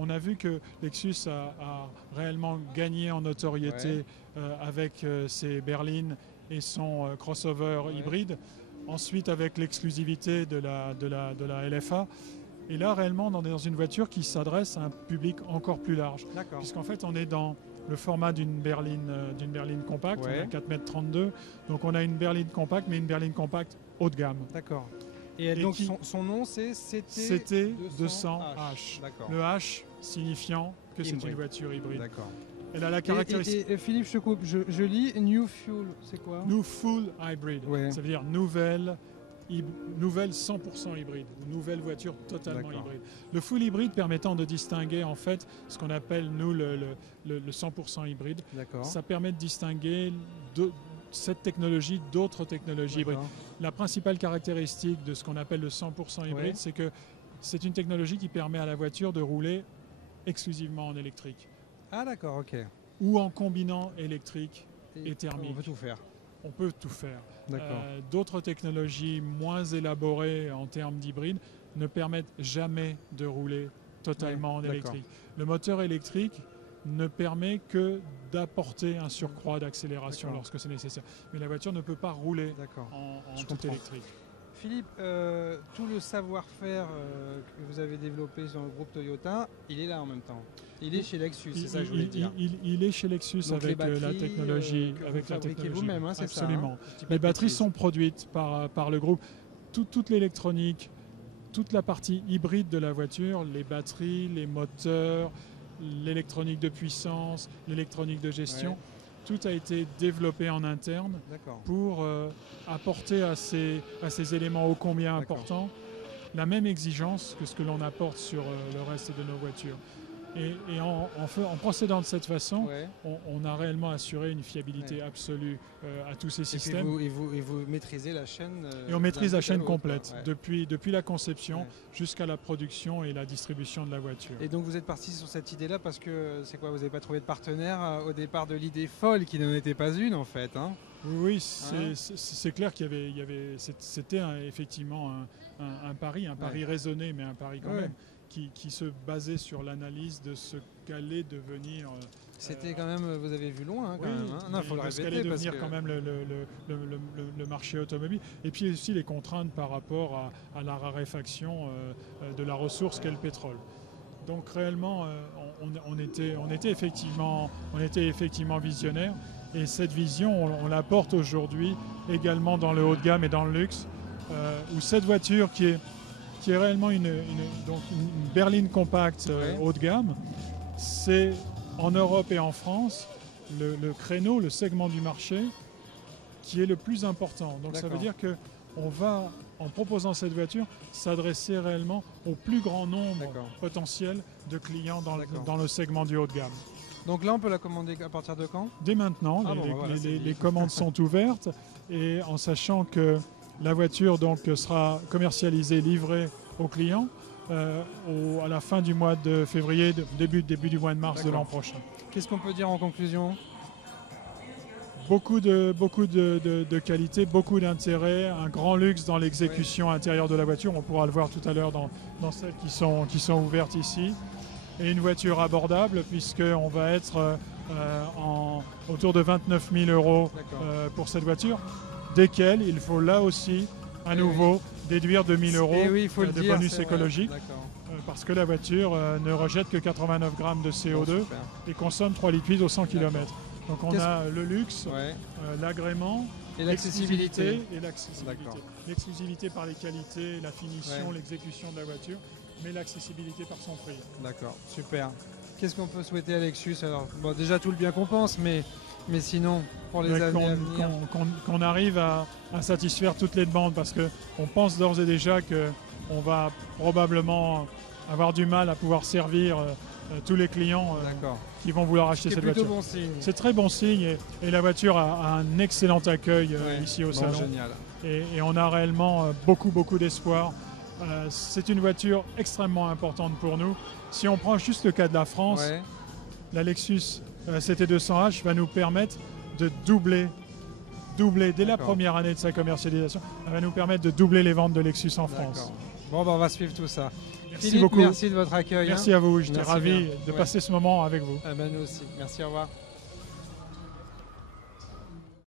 on a vu que Lexus a réellement gagné en notoriété avec ses berlines et son crossover hybride. Ensuite, avec l'exclusivité de la LFA. Et là, réellement, on est dans une voiture qui s'adresse à un public encore plus large. Puisqu'en fait, on est dans le format d'une berline compacte, on est à 4,32 m. Donc on a une berline compacte, mais une berline compacte haut de gamme. D'accord. Et donc son nom, c'est CT200H. Le H signifiant que c'est une voiture hybride. D'accord. Elle a la caractéristique. Et Philippe, je te coupe, je lis New Fuel, c'est quoi? New Full Hybrid. Ça veut dire nouvelle 100% hybride, ou nouvelle voiture totalement hybride. Le full hybride permettant de distinguer en fait ce qu'on appelle nous le 100% hybride. Ça permet de distinguer cette technologie d'autres technologies hybrides. La principale caractéristique de ce qu'on appelle le 100% hybride, c'est que c'est une technologie qui permet à la voiture de rouler exclusivement en électrique. Ah d'accord, ok. Ou en combinant électrique et thermique. On peut tout faire. On peut tout faire. D'autres technologies moins élaborées en termes d'hybride ne permettent jamais de rouler totalement en électrique. Le moteur électrique ne permet que d'apporter un surcroît d'accélération lorsque c'est nécessaire. Mais la voiture ne peut pas rouler en tout électrique. Philippe, tout le savoir-faire que vous avez développé dans le groupe Toyota, il est là en même temps. Il est chez Lexus, c'est ça que je voulais dire. Il est chez Lexus. Donc avec la technologie. Avec la technologie vous-même, hein, c'est ça. Absolument. Les batteries sont produites par le groupe. Toute l'électronique, toute la partie hybride de la voiture, les batteries, les moteurs, l'électronique de puissance, l'électronique de gestion, tout a été développé en interne pour apporter à ces éléments ô combien importants la même exigence que ce que l'on apporte sur le reste de nos voitures. Et en procédant de cette façon, on a réellement assuré une fiabilité absolue à tous ces systèmes. Et vous maîtrisez la chaîne Et on maîtrise la chaîne complète, depuis la conception jusqu'à la production et la distribution de la voiture. Et donc vous êtes parti sur cette idée-là parce que, c'est quoi, vous n'avez pas trouvé de partenaire au départ de l'idée folle qui n'en était pas une en fait, hein? Oui, c'est clair qu'il y avait c'était effectivement un pari raisonné, mais un pari quand même. Qui se basait sur l'analyse de ce qu'allait devenir. C'était quand même, vous avez vu loin, quand même. Hein. Non, il faut le répéter. Qu'allait devenir quand même le marché automobile. Et puis aussi les contraintes par rapport à la raréfaction de la ressource qu'est le pétrole. Donc réellement, on était effectivement visionnaire. Et cette vision, on la porte aujourd'hui également dans le haut de gamme et dans le luxe, où cette voiture qui est réellement une berline compacte haut de gamme. C'est en Europe et en France le créneau, le segment du marché qui est le plus important. Donc ça veut dire qu'on va, en proposant cette voiture, s'adresser réellement au plus grand nombre potentiel de clients dans le segment du haut de gamme. Donc là, on peut la commander à partir de quand? Dès maintenant, les commandes sont ouvertes, et en sachant que la voiture donc sera commercialisée, livrée aux clients à la fin du mois de février, début du mois de mars de l'an prochain. Qu'est-ce qu'on peut dire en conclusion? Beaucoup de qualité, beaucoup d'intérêt, un grand luxe dans l'exécution intérieure de la voiture. On pourra le voir tout à l'heure dans celles qui sont ouvertes ici. Et une voiture abordable, puisqu'on va être autour de 29 000 € pour cette voiture, desquels il faut là aussi à nouveau déduire 2 000 € de bonus écologique, parce que la voiture ne rejette que 89 grammes de CO2 et consomme 3 litres 8 au 100 km. Donc on a le luxe, l'agrément, l'exclusivité et l'accessibilité. L'exclusivité par les qualités, la finition, l'exécution de la voiture, mais l'accessibilité par son prix. D'accord, super. Qu'est-ce qu'on peut souhaiter à Lexus alors? Bon, déjà tout le bien qu'on pense, mais sinon, pour les années à venir, qu'on arrive à satisfaire toutes les demandes, parce qu'on pense d'ores et déjà qu'on va probablement avoir du mal à pouvoir servir tous les clients qui vont vouloir acheter cette voiture. Bon signe. C'est très bon signe, et la voiture a un excellent accueil ici au salon. Génial. Et on a réellement beaucoup d'espoir. C'est une voiture extrêmement importante pour nous. Si on prend juste le cas de la France, la Lexus CT200H va nous permettre de doubler dès la première année de sa commercialisation, elle va nous permettre de doubler les ventes de Lexus en France. Bon, ben, on va suivre tout ça. Merci Philippe, beaucoup. merci de votre accueil. Merci à vous, j'étais Merci ravi bien. de Ouais. passer ce moment avec vous. Ah ben, nous aussi. Merci, au revoir.